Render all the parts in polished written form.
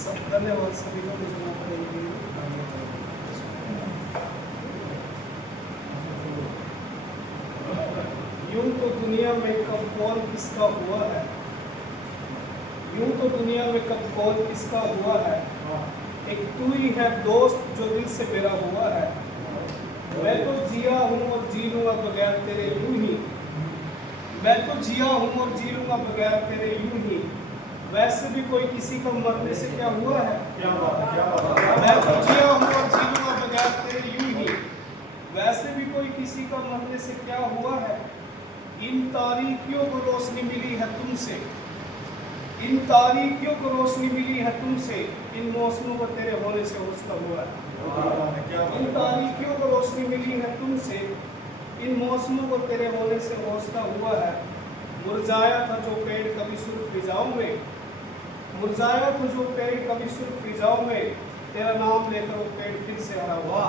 सब धन्यवाद सभी को जमा करेंगे। यूं तो दुनिया में कब कौन किसका हुआ है, यूं तो दुनिया में कब कौन किसका हुआ है, एक तू ही है दोस्त जो दिल से मेरा हुआ है। मैं तो जिया हूँ और जी लूँगा बगैर तेरे यूं ही, मैं तो जिया हूँ और जी लूँगा बगैर तेरे यूं ही। वैसे भी कोई किसी का मरने से क्या हुआ है, क्या बात है, क्या बात है। मैं तो जिया हूँ और जी लूँगा बगैर तेरे यूं ही। वैसे भी कोई किसी का मरने से क्या हुआ है। इन तारीकियों को रोशनी मिली है तुमसे, इन तारीकियों को रोशनी मिली है तुमसे, इन मौसमों को तेरे होने से हौसला हुआ है। इन तारीकियों को रोशनी मिली है तुमसे, इन मौसमों को तेरे होने से हौसला हुआ है। मुरझाया था जो पेड़ कभी सुर्ख फिजाओं में, मुरझाया था जो पेड़ कभी सुर्ख फिजाओं में, तेरा नाम लेकर वो पेड़ फिर से हरा हुआ।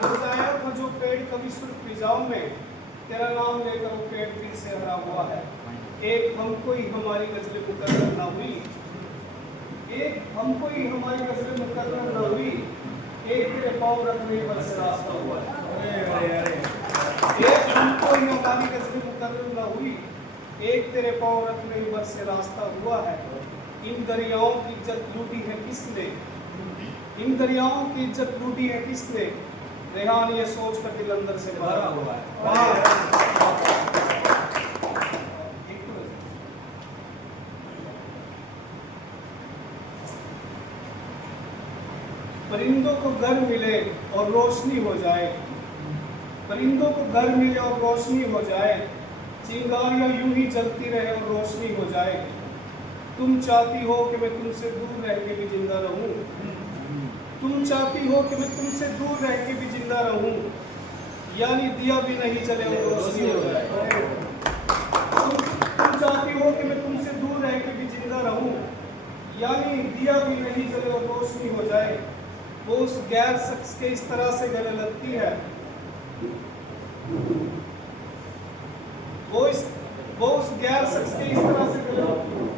मुरझाया था जो पेड़ कभी सुर्ख फिजाओं में, तेरा नाम लेकर वो पेड़ फिर से हरा हुआ है। एक हमको ही हमारी गजलें मुकर्रर ना हुई, एक हमको ही हमारी गजलें मुकर्रर ना हुई, एक तेरे पाँव रखने पर से रास्ता हुआ है। एक हमको ही हमारी गजलें मुकर्रर ना हुई, एक तेरे पाँव रखने पर से रास्ता हुआ है। इन दरियाओं की इज्जत लूटी है किसने, इन दरियाओं की इज्जत लूटी है किसने, रेहान ये सोच कर दिल अंदर से भरा हुआ है। परिंदों को घर मिले और रोशनी हो जाए, परिंदों को घर मिले और रोशनी हो जाए, चिंगारियां यूं ही जलती रहे और रोशनी हो जाए। तुम चाहती हो कि मैं तुमसे दूर रह के भी जिंदा रहूं, तुम चाहती हो कि मैं तुमसे दूर रह के भी जिंदा रहूं, यानी दिया भी नहीं जले और रोशनी हो जाए। तुम चाहती हो कि मैं तुमसे दूर रह के भी जिंदा रहूं, यानी दिया भी नहीं जले और रोशनी हो जाए। वो उस गैर शख्स के इस तरह से गले लगती है, वो उस गैर शख्स के इस तरह से गले लगती है।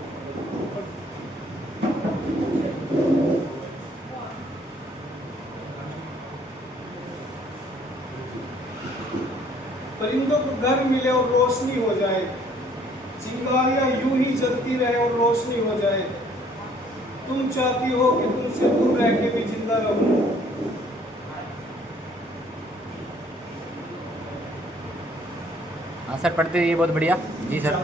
परिंदों को घर मिले और रोशनी हो जाए, चिंगारियां यूं ही जलती रहे और रोशनी हो जाए। तुम चाहती हो कि तुमसे दूर रह के भी जिंदा रहूं, हाँ सर पढ़ते रहिए, बहुत बढ़िया जी सर।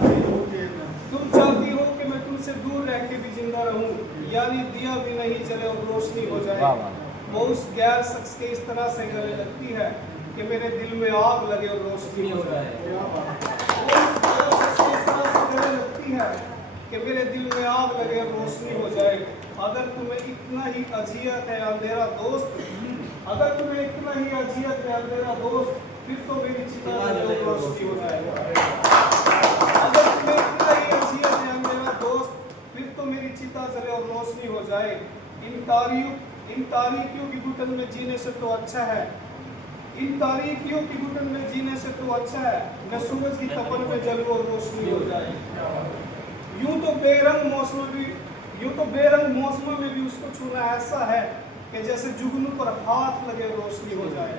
तुम चाहती हो कि मैं तुमसे दूर रह के भी जिंदा रहूं, यानी दिया भी नहीं जले और रोशनी हो जाए। वाह वाह। वो उस गैर शख्स के इस तरह से गले लगती है कि मेरे दिल में आग लगे और रोशनी हो जाए। वो उस गैर शख्स के इस तरह से गले लगती है कि मेरे दिल में आग लगे और रोशनी हो जाए। अगर तुम्हें इतना ही अजियत है अंधेरा दोस्त, अगर तुम्हें इतना ही अजियत है अंधेरा दोस्त, फिर तो मेरी चिता जले और रोशनी हो जाएगा। अगर तुम्हें इतना ही अजियत है अंधेरा दोस्त, फिर तो मेरी चिता जले और रोशनी हो जाए। इन तारीकियों की घुटन में जीने से तो अच्छा है, इन तारीकियों की घुटन में जीने से तो अच्छा है मैं सूरज की तपन में जलूं और रोशनी हो जाए। यूं तो बेरंग मौसम में भी उसको छूना ऐसा है कि जैसे जुगनू पर हाथ लगे रोशनी हो जाए।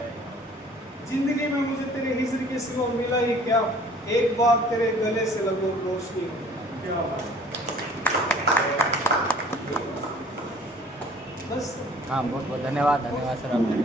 जिंदगी में मुझे तेरे हिज्र के सिवा मिला ही क्या, एक बार तेरे गले से लगो रोशनी हो। क्या बस। हाँ बहुत बहुत धन्यवाद सर आपने।